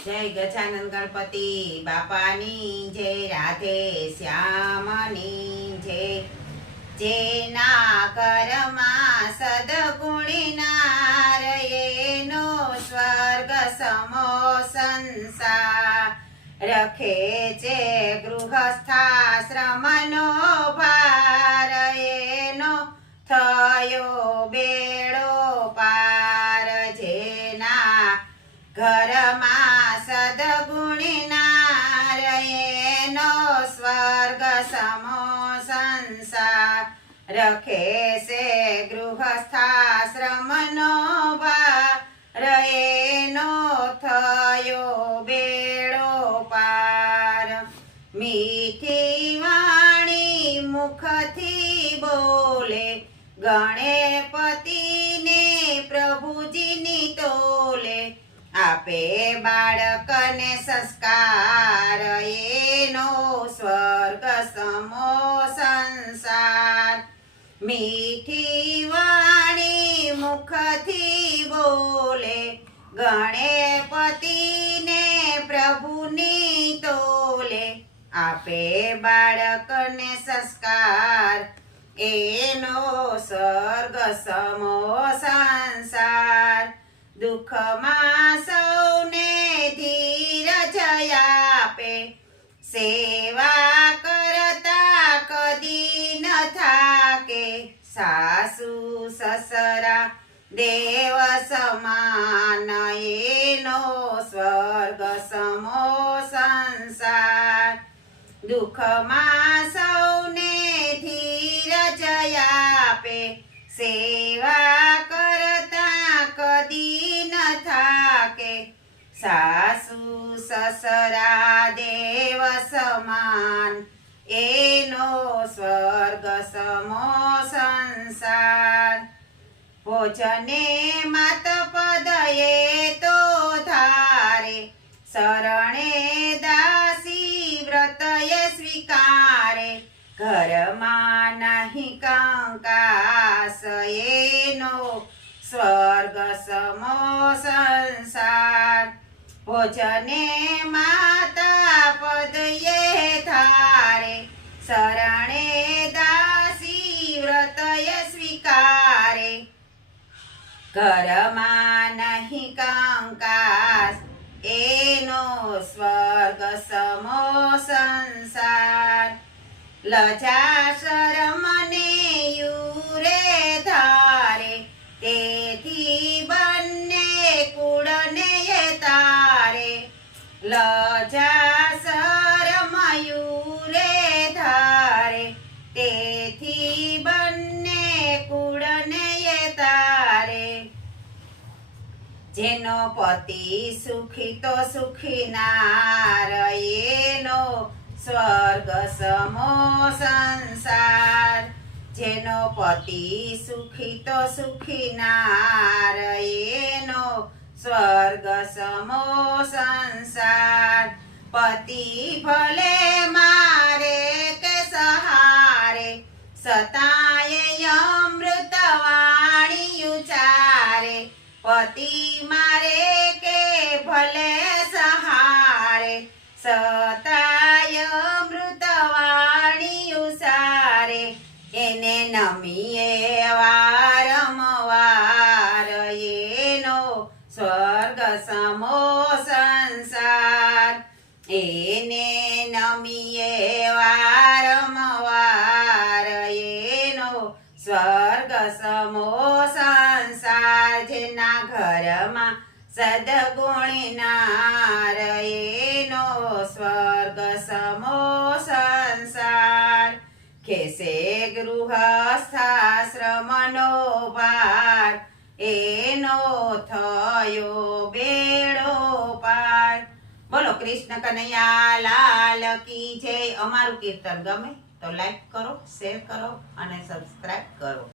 જય ગજાનન ગણપતિ બાપાની જય, રાધે શ્યામની જય. જેના ઘરમાં સદગુણી નાર, એનો સ્વર્ગ સમો સંસાર. રખે છે ગૃહસ્થાશ્રમનો ભાર, એનો થયો બેડો પાર. જેના ઘરમાં સદગુણી નાર, એનો સ્વર્ગ સમો સંસાર. રખે છે ગૃહસ્થાશ્રમનો ભાર, એનો થયો બેડો પાર. મીઠી વાણી મુખથી બોલે, ગણપતિને પ્રભુજીની તોલે. આપે બાળકને સંસ્કાર, એનો સ્વર્ગ સમો સંસાર. મીઠી વાણી મુખથી બોલે, ગણપતિને પ્રભુની તોલે. આપે બાળકને સંસ્કાર, એનો સ્વર્ગ સમો સંસાર. દુઃખમાં સૌને ધીરજ આપે, સેવા કરતા કદી ન થાકે. સાસુ સસરા દેવ સમાન, એનો સ્વર્ગ સમો સંસાર. દુઃખમાં સૌને ધીરજ આપે, સેવા કરતા કદી ન થાકે. સાસુ સસરા દેવ સમાન, એનો સ્વર્ગ સમો સંસાર. ભોજને માત પદયે તો ધારે, શરણે દાસી વ્રતયે સ્વીકારે. ઘરમાં નહીં કંકાસ, એનો સ્વર્ગ સમો સંસાર. ભોજને માતા પદયે ધારે, શરણે દાસી વ્રતયે સ્વીકારે. ઘરમાં નહીં કંકાસ, એનો સ્વર્ગ સમો સંસાર. લજા શરમને યુરે ધારે, તેથી બંને કુળને તારે. લજા શરમ યુરે ધારે, તેથી બંને કુળને તારે. જેનો પતિ સુખી તો સુખી નાર, એનો સ્વર્ગ સમો સંસાર. જેનો પતિ સુખી તો સુખી નાર, એનો સ્વર્ગ સમો સંસાર. પતિ ભલે મારે કે સહારે, સતાયે અમૃત વાણી ઉચારે. પતિ મારે કે ભલે સહારે, સતાય અમૃત વાણી ઉચારે. એને નમીએ વારંવાર, એનો સ્વર્ગ સમો સંસાર. એને નમીએ વારંવાર, એનો સ્વર્ગ સમો સંસાર. જેના ઘરમાં સદગુણી નાર, એનો સ્વર્ગ સમો સંસાર. ખેસે ગૃહસ્થાશ્રમનો ભાર, એનો થયો બેડો પાર. બોલો કૃષ્ણ કનૈયા લાલ કી જય. અમારું કીર્તન ગમે તો લાઈક કરો, શેર કરો અને સબસ્ક્રાઇબ કરો.